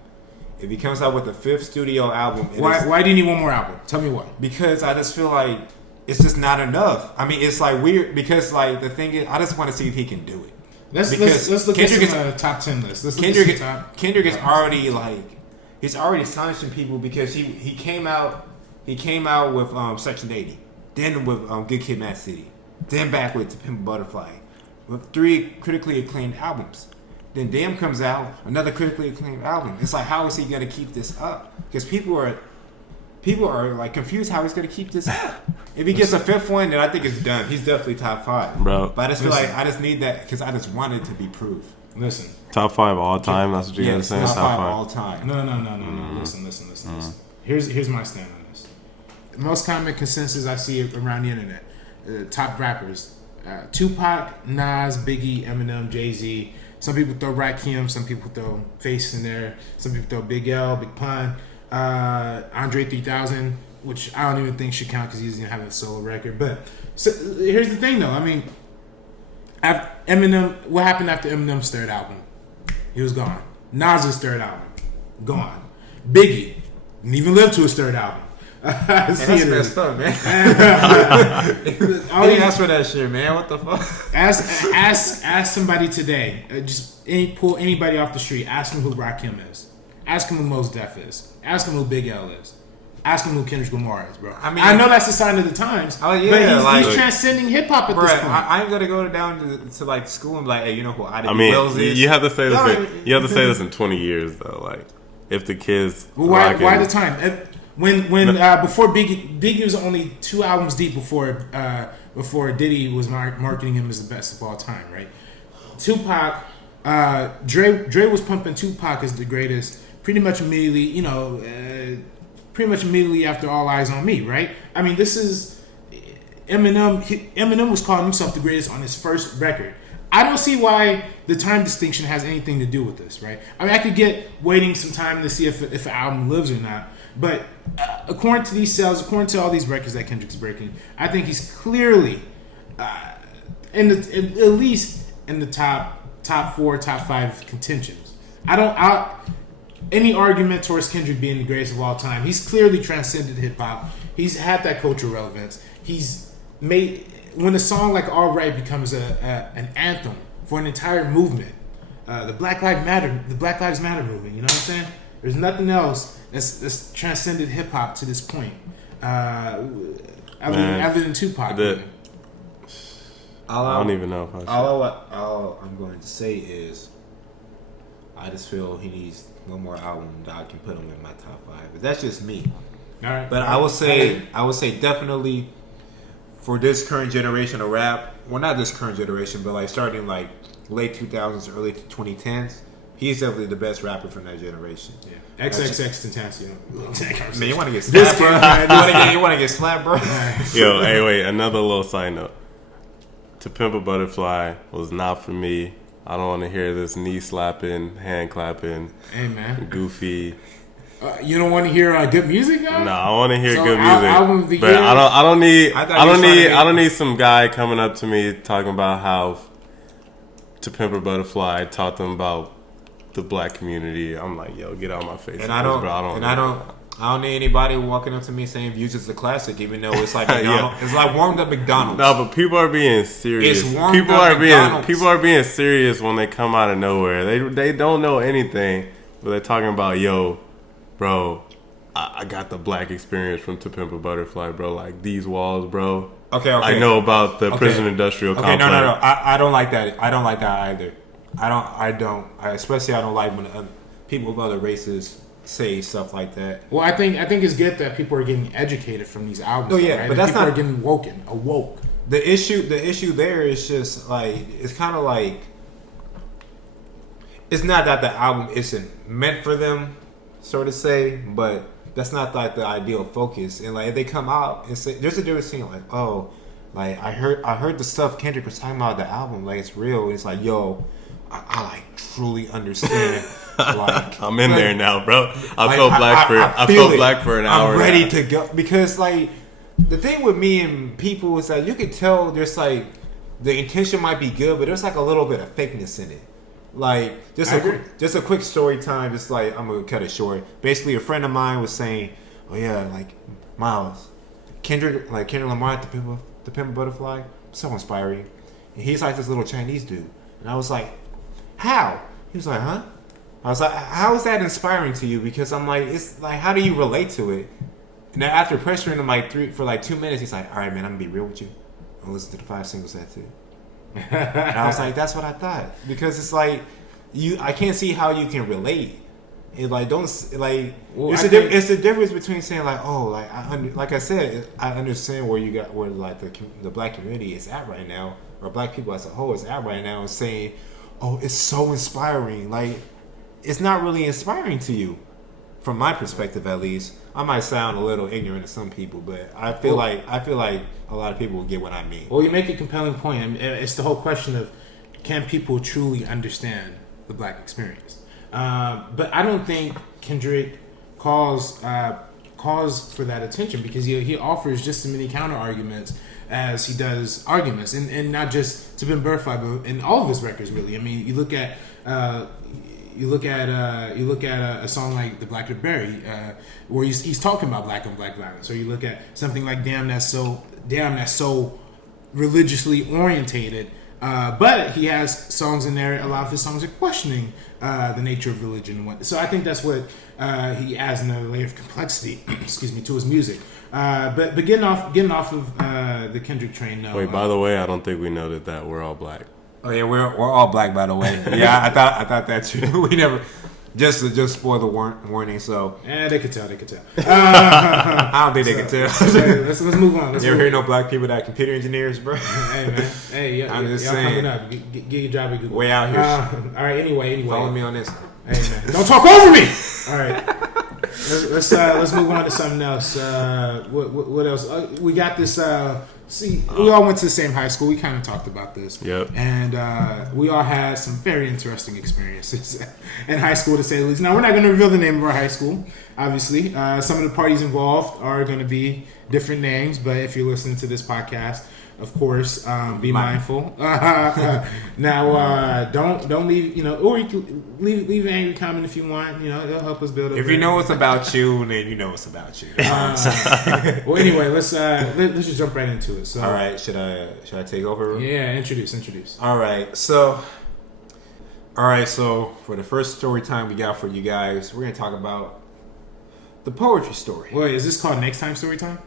If he comes out with the 5th studio album, Why do you need one more album? Tell me why. because I just feel like it's just not enough. I mean, it's like weird because like the thing is, I just want to see if he can do it. Let's look Kendrick at some top 10 lists. Let's look Kendrick, at some top. Kendrick is already like he's already astonishing people because he came out with Section 80, then with Good Kid, Mad City, then back with To Pimp a Butterfly, with 3 critically acclaimed albums. Then Damn comes out, another critically acclaimed album. It's like, how is he gonna keep this up? Because people are like confused how he's gonna keep this up. If he gets a 5th one, then I think it's done. He's definitely top 5, Bro. But I just feel Listen. like I just need that because I just want it to be proved. Listen. Top 5 all time. That's what you're Yes, saying. top Top 5 all 5. time. No. Listen. Here's my stand on this. The most common consensus I see around the internet: top rappers: Tupac, Nas, Biggie, Eminem, Jay-Z. Some people throw Rakim, some people throw Face in there, some people throw Big L, Big Pun, Andre 3000, which I don't even think should count because he doesn't have a solo record. But so, here's the thing, though. I mean, Eminem. What happened after Eminem's 3rd album? He was gone. Nas's 3rd album, gone. Biggie didn't even live to his 3rd album. That's messed up, man. All I these- didn't ask for that shit, man. What the fuck? Ask somebody today. Pull anybody off the street. Ask them who Rakim is. Ask them who Mos Def is. Ask them who Big L is. Ask them who Kendrick Lamar is, bro. I mean- I know that's a sign of the times. Oh, yeah, but like- he's transcending hip hop at Bro, this point. I ain't gonna go down to like school and be like, hey, you know who Ida I B. mean, Wells is? you have to say this. No, You have to say this in 20 years though. Like, if the kids. Well, why rocking- the time? When before Biggie was only 2 albums deep before Diddy was marketing him as the best of all time, right? Tupac, Dre was pumping Tupac as the greatest pretty much immediately, after All Eyes on Me, right? I mean, this is Eminem. Eminem was calling himself the greatest on his first record. I don't see why the time distinction has anything to do with this, right? I mean, I could get waiting some time to see if an album lives or not, but according to these sales, according to all these records that Kendrick's breaking, I think he's clearly at least in the top 4, top 5 contentions. Any argument towards Kendrick being the greatest of all time, he's clearly transcended hip hop. He's had that cultural relevance. He's made, when a song like All Right becomes an anthem for an entire movement, the Black Lives Matter movement. You know what I'm saying? There's nothing else that's transcended hip hop to this point, other than Tupac. I don't even know if I should. All I'm going to say is, I just feel he needs one more album that I can put him in my top 5. But that's just me. All right, But I would say definitely for this current generation of rap, well, not this current generation, but like starting like late 2000s, early 2010s, he's definitely the best rapper from that generation. Yeah. XXX Tentacion. Man, you want to get slapped, bro? You want to get slapped, bro? Yo, hey, wait. Another little side note. To Pimp a Butterfly was not for me. I don't want to hear this knee slapping, hand clapping, Hey man, goofy. you don't want to hear good music now? No, I want to hear So, good music. album of the But year? I don't need I thought you was trying to I don't need some guy coming up to me talking about how To Pimp a Butterfly taught them about the black community. I'm like, yo, get out of my face. And I don't need anybody walking up to me saying "Views is a classic," even though it's like McDonald's. It's like warmed up McDonald's. No, but people are being serious. It's warmed up McDonald's. People are being serious when they come out of nowhere. They don't know anything, but they're talking about, yo, bro, I got the black experience from To Pimp a Butterfly, bro. Like these walls, bro. Okay. I know about the prison industrial complex. No. I don't like that. I don't like that either. I especially I don't like when people of other races say stuff like that. Well, I think it's good that people are getting educated from these albums. Oh, yeah, right? but That that's people not- are getting awoke. The issue there is just like it's kind of like it's not that the album isn't meant for them, sort of say, but that's not like the ideal focus. And like if they come out and say, there's a difference between like, oh, like I heard the stuff Kendrick was talking about the album, like it's real. It's like, yo, I like truly understand. Like I'm in like, there now, bro. I like, felt black for I I feel felt it. black for an hour. I'm ready now. to go because like the thing with me and people is that you can tell there's like the intention might be good, but there's like a little bit of fakeness in it. Like just I agree. just a quick story time. Just like I'm gonna cut it short. Basically, a friend of mine was saying, "Oh yeah, like Miles, Kendrick Lamar at the Pimp a Butterfly, so inspiring." And he's like this little Chinese dude, and I was like, "How?" He was like, "Huh?" I was like, "How is that inspiring to you?" Because I'm like, it's like, how do you relate to it? And then after pressuring him for 2 minutes, he's like, "All right, man, I'm gonna be real with you. I'll listen to the 5 singles that too." And I was like, "That's what I thought," because it's like I can't see how you can relate. It like don't like Well, it's the difference between saying like, oh, like like I said, I understand where like the black community is at right now, or black people as a whole is at right now, and saying, "Oh, it's so inspiring." Like it's not really inspiring to you, from my perspective at least. I might sound a little ignorant to some people, but I feel like a lot of people will get what I mean. Well, you make a compelling point. I mean, it's the whole question of can people truly understand the black experience? But I don't think Kendrick calls for that attention because he offers just as many counter arguments as he does arguments, and not just to Ben Butterfly, but in all of his records, really. I mean, you look at a song like "The Black of Berry," where he's talking about black on black violence, or you look at something like "Damn That's So Religiously Orientated," but he has songs in there. A lot of his songs are questioning the nature of religion. So I think that's what he adds another layer of complexity. excuse me, to his music. But getting off of the Kendrick train. No, Wait, by the way, I don't think we noted that we're all black. Oh yeah, we're all black, by the way. Yeah, I thought that too. We never just spoil the warning. So they could tell. I don't think they can tell. Let's move on. You ever hear no black people that are computer engineers, bro? Hey man, hey, I'm just y'all saying. coming up. Get your job at Google. Way out here. All right. Anyway. Follow me on this. Hey man, don't talk over me. All right. Let's move on to something else. What else? We got this. We all went to the same high school. We kind of talked about this. Yep. And we all had some very interesting experiences in high school, to say the least. Now, we're not going to reveal the name of our high school, obviously. Some of the parties involved are going to be different names, but if you're listening to this podcast, of course, be mindful. Now, don't leave, or you can leave an angry comment if you want. It'll help us build up. If you know it's about you, then you know it's about you. Well, anyway, let's just jump right into it. So, All right, should I take over? Yeah, introduce. All right, so for the first story time we got for you guys, we're gonna talk about the poetry story. Wait, is this called Next Time Story Time?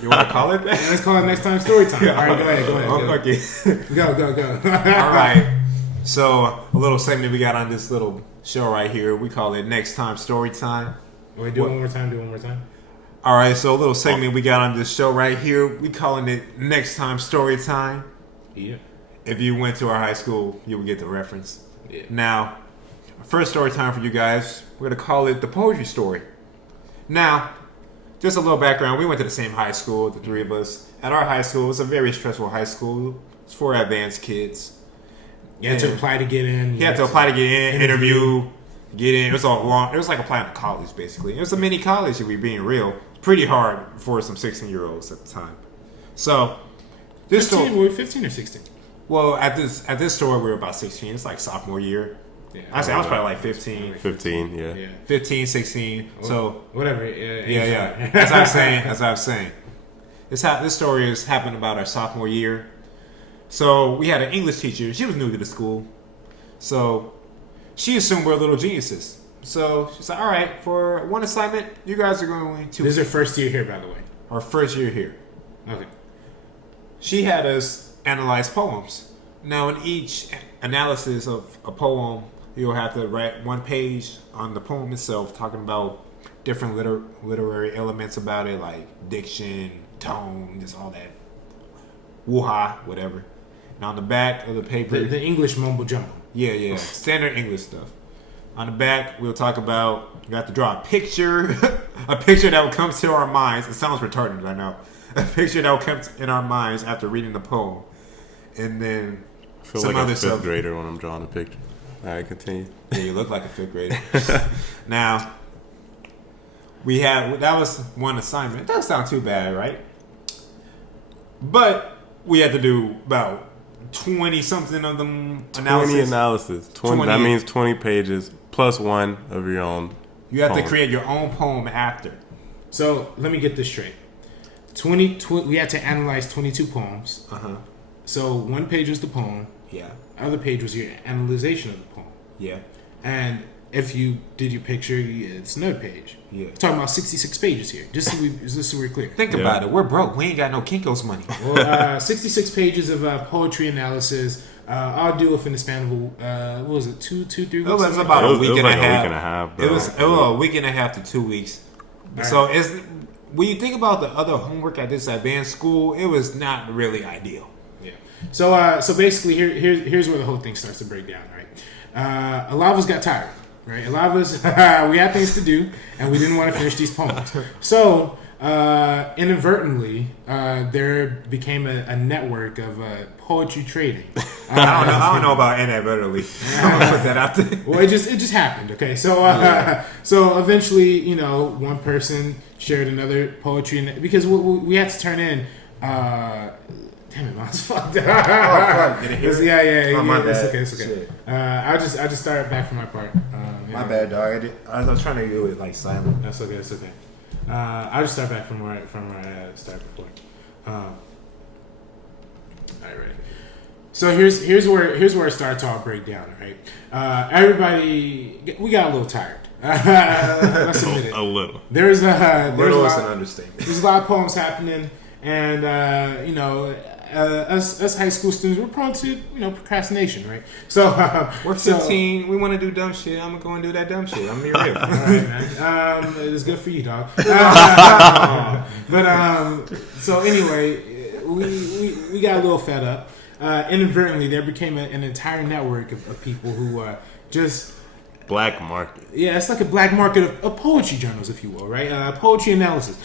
You want to call it that? Yeah, let's call it Next Time Story Time. All right, go ahead. Okay. Go. All right. So a little segment we got on this little show right here. We call it Next Time Story Time. Wait, do it one more time. All right. So a little segment we got on this show right here. We calling it Next Time Story Time. Yeah. If you went to our high school, you would get the reference. Yeah. Now, first story time for you guys. We're gonna call it the poetry story. Now, just a little background. We went to the same high school, the three of us. At our high school, it was a very stressful high school. It's for advanced kids. You had to apply to get in. You had to apply to get in, interview, get in. It was all long. It was like applying to college, basically. It was a mini college, if we're being real. Pretty hard for some 16-year-olds at the time. So, this 15, story, were we 15 or 16? well, at this store, we were about 16. It's like sophomore year. Yeah. I was probably like 15. 15, yeah. 15, 16. So, whatever. yeah. As I was saying. This story is happened about our sophomore year. So we had an English teacher. She was new to the school. So she assumed we're little geniuses. So she's like, all right, for one assignment, you guys are going to... This is your first year here, by the way. Our first year here. Okay. She had us analyze poems. Now, in each analysis of a poem, you'll have to write one page on the poem itself, talking about different literary elements about it, like diction, tone, just all that woo-ha, whatever. And on the back of the paper, The English mumbo jumbo. yeah, standard English stuff. On the back, we'll talk about, you have to draw a picture, a picture that will come to our minds. It sounds retarded, I know. A picture that will come in our minds after reading the poem. And then I feel some like other a stuff. fifth grader when I'm drawing a picture. All right, continue. Yeah, you look like a fifth grader. Now, that was one assignment. It doesn't sound too bad, right? But we had to do about 20 something of them analysis. 20 analysis. 20, that 20. means 20 pages plus one of your own. You have to poem. create your own poem after. So let me get this straight. We had to analyze 22 poems. So one page was the poem. Yeah. Other page was your analyzation of the poem. Yeah. And if you did your picture, it's another page. Yeah. We're talking about 66 pages here. Just so we're clear. Think about it. We're broke. We ain't got no Kinko's money. Well, 66 pages of poetry analysis. I'll do it in the span of what was it, 3 weeks? It was something about It was- a week it was and like a a half. week and a half, bro. It was a week and a half to 2 weeks. So it's when you think about the other homework I did at advanced school, it was not really ideal. Yeah. So basically, here's where the whole thing starts to break down, right? A lot of us got tired, right? A lot of us we had things to do, and we didn't want to finish these poems. So inadvertently, there became a network of poetry trading. I don't know about inadvertently. I'm gonna put that out there. Well, it just happened. Okay, so eventually, one person shared another poetry, because we had to turn in. Damn it, man, it's fucked up. fuck, did it hear it? Yeah. Oh, my It's bad. okay. It's okay. Shit. I just started back from my part. My bad, dog. I was trying to do it like silent. That's okay. It's okay. I'll just start back from where I started before. All right, ready. So here's where it started to all break down. Right, everybody, we got a little tired. Let's admit it. A little. There's Little is an understatement. there's a lot of poems happening, and us high school students, we're prone to procrastination, right? So We're 15. We want to do dumb shit. I'm gonna go and do that dumb shit. I'm gonna be real. All right, man. It's good for you, dog. But so anyway, we got a little fed up. Inadvertently, there became an entire network of people who just. Black market. Yeah, it's like a black market of poetry journals, if you will, right? Poetry analysis.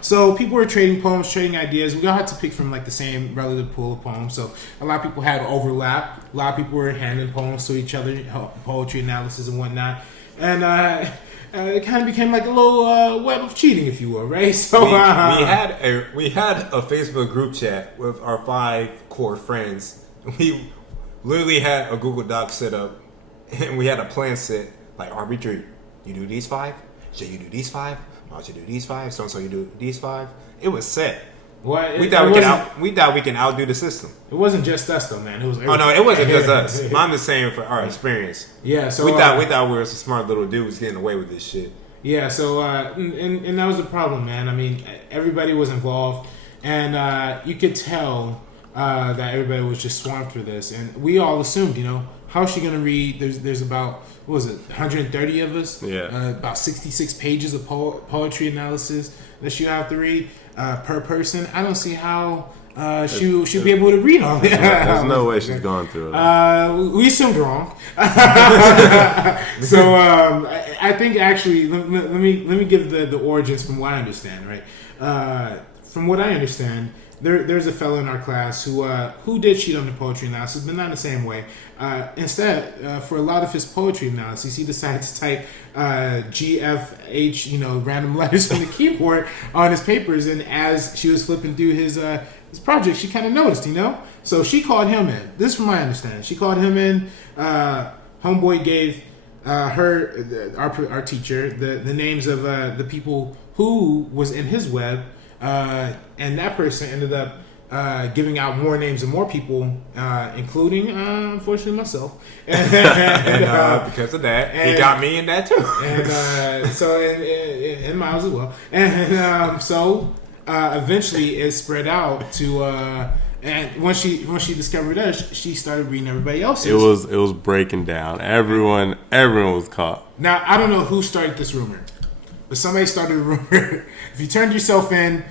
So people were trading poems, trading ideas. We all had to pick from like the same relative pool of poems. So a lot of people had overlap. A lot of people were handing poems to each other, poetry analysis and whatnot. And it kind of became like a little web of cheating, if you will, right? So we had a Facebook group chat with our 5 core friends. We literally had a Google Doc set up. And we had a plan set, like arbitrary. You do these 5, Jay, you do these 5, Miles, you do these 5, so you do these 5. It was set. We thought we can outdo the system. It wasn't just us though, man. It was. Oh no, it wasn't just us. I'm just saying for our experience. Yeah. So we thought we were some smart little dudes getting away with this shit. Yeah. So and that was the problem, man. I mean, everybody was involved, and you could tell that everybody was just swamped for this, and we all assumed, how is she gonna read? There's about, what was it, 130 of us? Yeah. About 66 pages of poetry analysis that she have to read per person. I don't see how she'll be able to read all that. There's no way she's going through it. We assumed wrong. So I think actually, let me give the origins from what I understand. Right, from what I understand, there's a fellow in our class who did cheat on the poetry analysis, but not in the same way. Instead, for a lot of his poetry analysis, he decided to type GFH, random letters on the keyboard on his papers, and as she was flipping through his project, she kind of noticed, So she called him in. This is from my understanding. She called him in. Homeboy gave our teacher the names of the people who was in his web. And that person ended up giving out more names and more people, including, unfortunately, myself. And because of that, he got me in that too. And Miles as well. And so eventually it spread out to And once she discovered us, she started reading everybody else's. It was breaking down. Everyone was caught. Now I don't know who started this rumor, but somebody started a rumor. If you turned yourself in,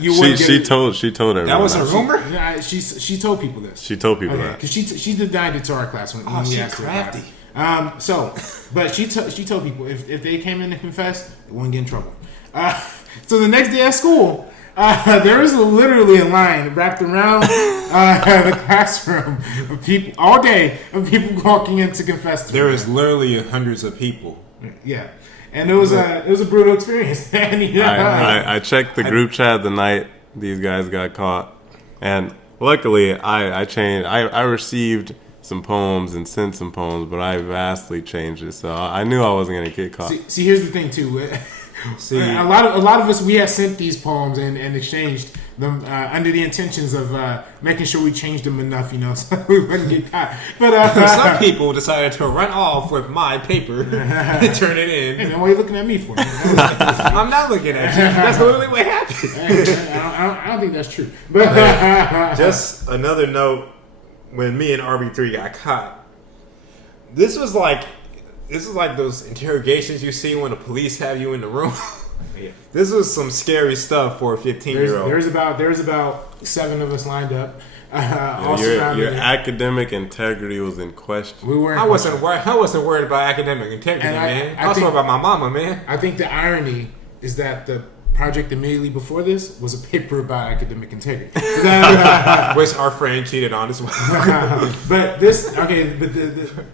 you wouldn't She told everyone. That was a that. rumor? Yeah, she told people this. She told people that. Because she denied it to our class when we she asked her about crafty. it. But she told people if they came in to confess, they wouldn't get in trouble. So the next day at school, there was literally a line wrapped around the classroom of people all day of people walking in to confess to There her. was literally hundreds of people. Yeah, and it was a brutal experience. And, I checked the group chat the night these guys got caught, and luckily I changed. I received some poems and sent some poems, but I vastly changed it, so I knew I wasn't gonna get caught. See, here's the thing too. See, A lot of us, we had sent these poems and exchanged them under the intentions of making sure we changed them enough, so we wouldn't get caught. But some people decided to run off with my paper and turn it hey in. man, what are you looking at me for? I'm not looking at you. That's literally what happened. I don't think that's true. But Just another note: when me and RB3 got caught, this was like those interrogations you see when the police have you in the room. This was some scary stuff for a 15-year-old. there's about 7 of us lined up. All Your surrounded. academic integrity was in question. We weren't. I wasn't worried about academic integrity, And man. I I was think- worried about my mama, man. I think the irony is that the project immediately before this was a paper about academic integrity. Which our friend cheated on as well. But this, okay, but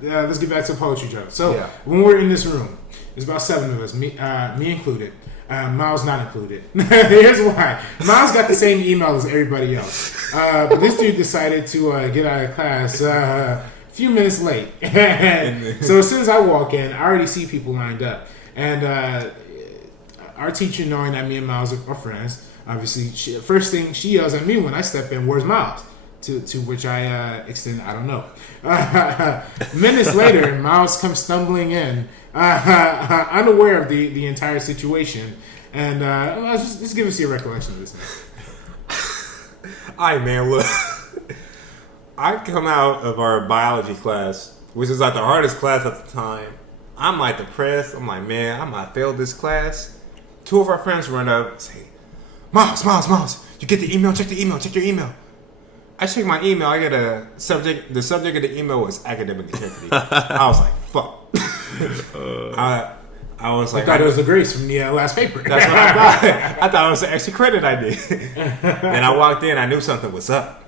let's get back to the poetry joke. So Yeah. when we're in this room, there's about 7 of us, me included. Miles not included. Here's why. Miles got the same email as everybody else. But this dude decided to get out of class a few minutes late. So as soon as I walk in, I already see people lined up. And our teacher, knowing that me and Miles are friends, obviously, first thing she yells at me when I step in, "Where's Miles?" To which I extend, "I don't know." Minutes later, Miles comes stumbling in, unaware of the entire situation. And just give us your recollection of this. All right, man, look. I come out of our biology class, which is like the hardest class at the time. I'm like depressed. I'm like, man, I might fail this class. 2 of our friends run up and say, Miles, you get the email? Check your email. I check my email. I get the subject of the email was academic integrity. I was like, fuck. I was like, I thought it was the grace from the last paper. that's what I thought. I thought it was an extra credit I did. And I walked in, I knew something was up.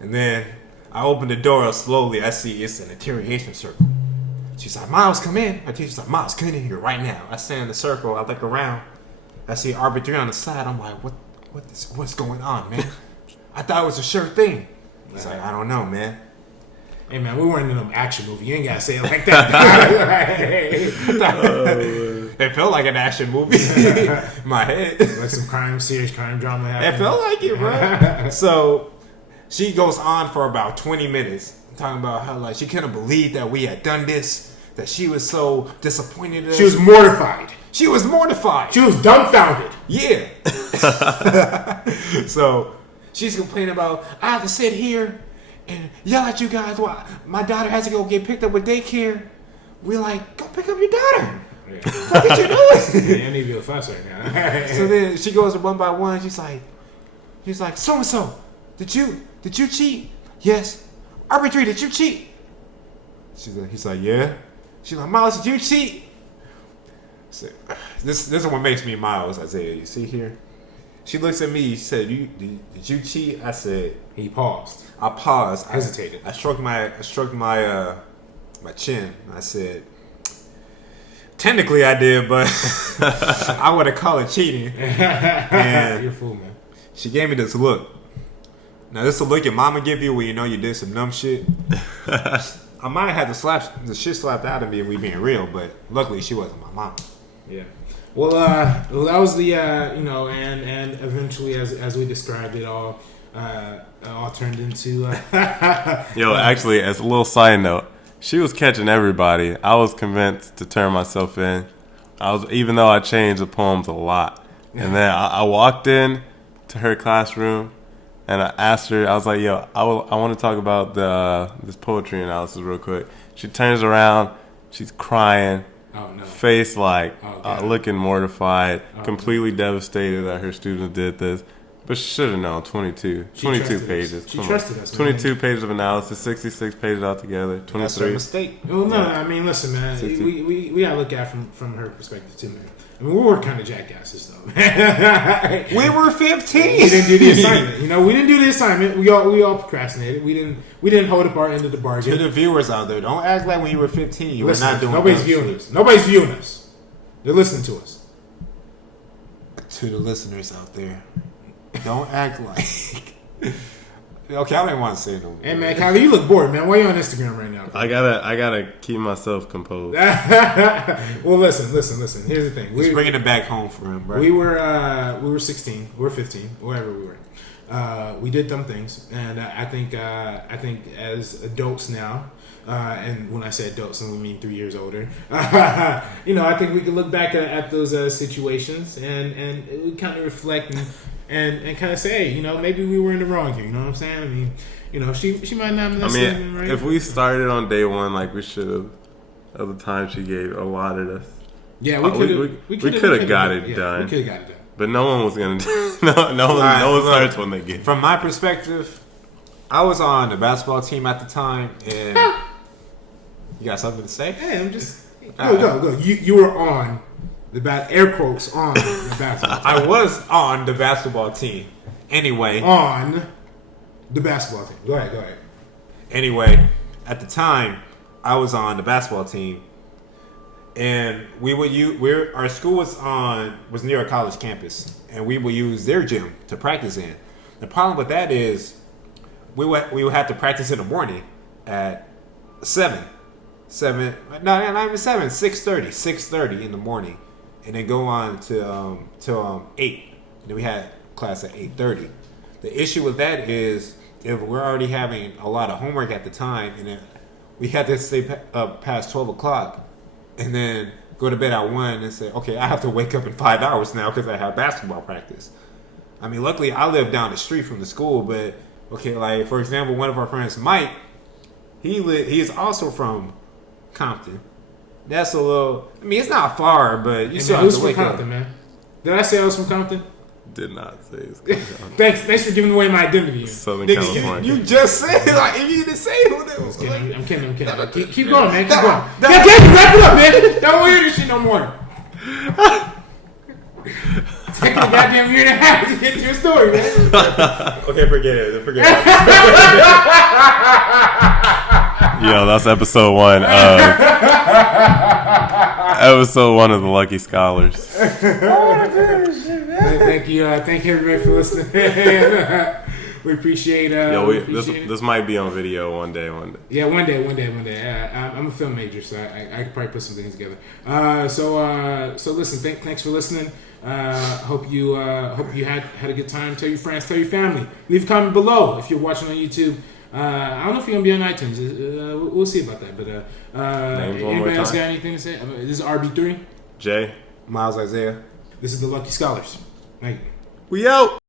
And then I opened the door slowly. I see it's an interrogation circle. She's like, Miles, come in. My teacher's like, Miles, come in here right now. I stand in the circle. I look around. I see RB3 on the side. I'm like, what's going on, man? I thought it was a sure thing. He's like, I don't know, man. Hey man, we weren't in an action movie. You ain't gotta say it like that. It felt like an action movie in my head. Like some serious crime drama It happening. felt like it, bro. So she goes on for about 20 minutes talking about how like she couldn't believe that we had done this, that she was so disappointed in us. She was mortified. She was mortified. She was dumbfounded. Yeah. So she's complaining about, I have to sit here and yell at you guys while my daughter has to go get picked up with daycare. We're like, go pick up your daughter. What did you do? Yeah, I need to be a fuss right now. So then she goes one by one. She's like, so and so, did you cheat? Yes. RB3, did you cheat? He's like, yeah. She's like, Miles, did you cheat? So, this is what makes me Miles, Isaiah. You see here? She looks at me. She said, did you cheat? I said. He paused. I paused. Hesitated. I stroked my chin. I said, technically I did, but I wouldn't call it cheating. And You're a fool, man. she gave me this look. Now this is the look your mama give you when you know you did some dumb shit. I might have had the shit slapped out of me if we being real, but luckily she wasn't my mom. Yeah. Well, that was the and eventually, as we described it, all turned into. Yo, actually, as a little side note, she was catching everybody. I was convinced to turn myself in. Even though I changed the poems a lot, and then I walked in to her classroom, and I asked her. I was like, "Yo, I want to talk about this poetry analysis real quick." She turns around. She's crying. Oh no. Face like God. looking mortified, completely devastated that her students did this. But she should have known. 22 trusted pages. us. She Come on. trusted us, man. 22 pages of analysis, 66 pages altogether. That's her 23. mistake. Well, no, I mean, listen, man. 60. We gotta look at it from her perspective too, man. I mean, we were kind of jackasses, though. We were We 15. didn't do the assignment. You know, we didn't do the assignment. We all procrastinated. We didn't hold up our end of the To bargain. the viewers out there, don't act like when you were 15 you Listen, were not doing nobody's dumb viewing shit. us. Nobody's viewing us. They're listening to us. To the listeners out there, don't act like. Okay, I don't even want to say no more. Hey, man, Kylie, you look bored, man. Why are you on Instagram right now? I gotta keep myself composed. Well, listen. Here's the thing. He's bringing it back home for him, bro. We were 16. We were 15, wherever we were. We did dumb things, and I think as adults now, and when I say adults, I mean 3 years older. You know, I think we can look back at those situations and we kind of reflect and kind of say, hey, you know, maybe we were in the wrong here. You know what I'm saying? I mean, you know, she might not have I listened, mean, right? if we started on day one like we should have, at the time she gave allotted us, yeah, we could have got it done. We could have got it done. but no one was gonna do. No one starts when they get. From my perspective, I was on the basketball team at the time, and you got something to say? Hey, I'm just go. You were on the air quotes on the basketball team. I was on the basketball team. Anyway, On the basketball team. Go ahead. Anyway, at the time, I was on the basketball team, and our school was near a college campus, and we would use their gym to practice in. The problem with that is we would have to practice in the morning at 6:30 in the morning, and then go on till 8. And then we had class at 8:30. The issue with that is if we're already having a lot of homework at the time, and then we had to stay up past 12 o'clock, and then go to bed at 1 and say, okay, I have to wake up in 5 hours now because I have basketball practice. I mean, luckily I live down the street from the school, but okay, like for example, one of our friends, Mike, he is also from Compton. That's a little. I mean, it's not far, but you still have Who's to from wake up. Compton, man? Did I say I was from Compton? Did not say it's Thanks for giving away my identity. Southern Nigga, California. you just said like if you didn't say who that was. I'm kidding. Keep going, man. Keep going. Damn, wrap it up, man. Don't hear this shit no more. Taking a goddamn year and a half to get to your story, man. Okay, forget it. Yo, that's episode 1 of the Lucky Scholars. Thank you everybody for listening. We appreciate. This might be on video one day. Yeah, one day. I'm a film major, so I could probably put some things together. So listen, thanks for listening. Hope you had a good time. Tell your friends, tell your family. Leave a comment below if you're watching on YouTube. I don't know if you're gonna be on iTunes. We'll see about that. But anybody else got anything to say? This is RB3. Jay, Miles Isaiah. This is the Lucky Scholars. Thank you. we out.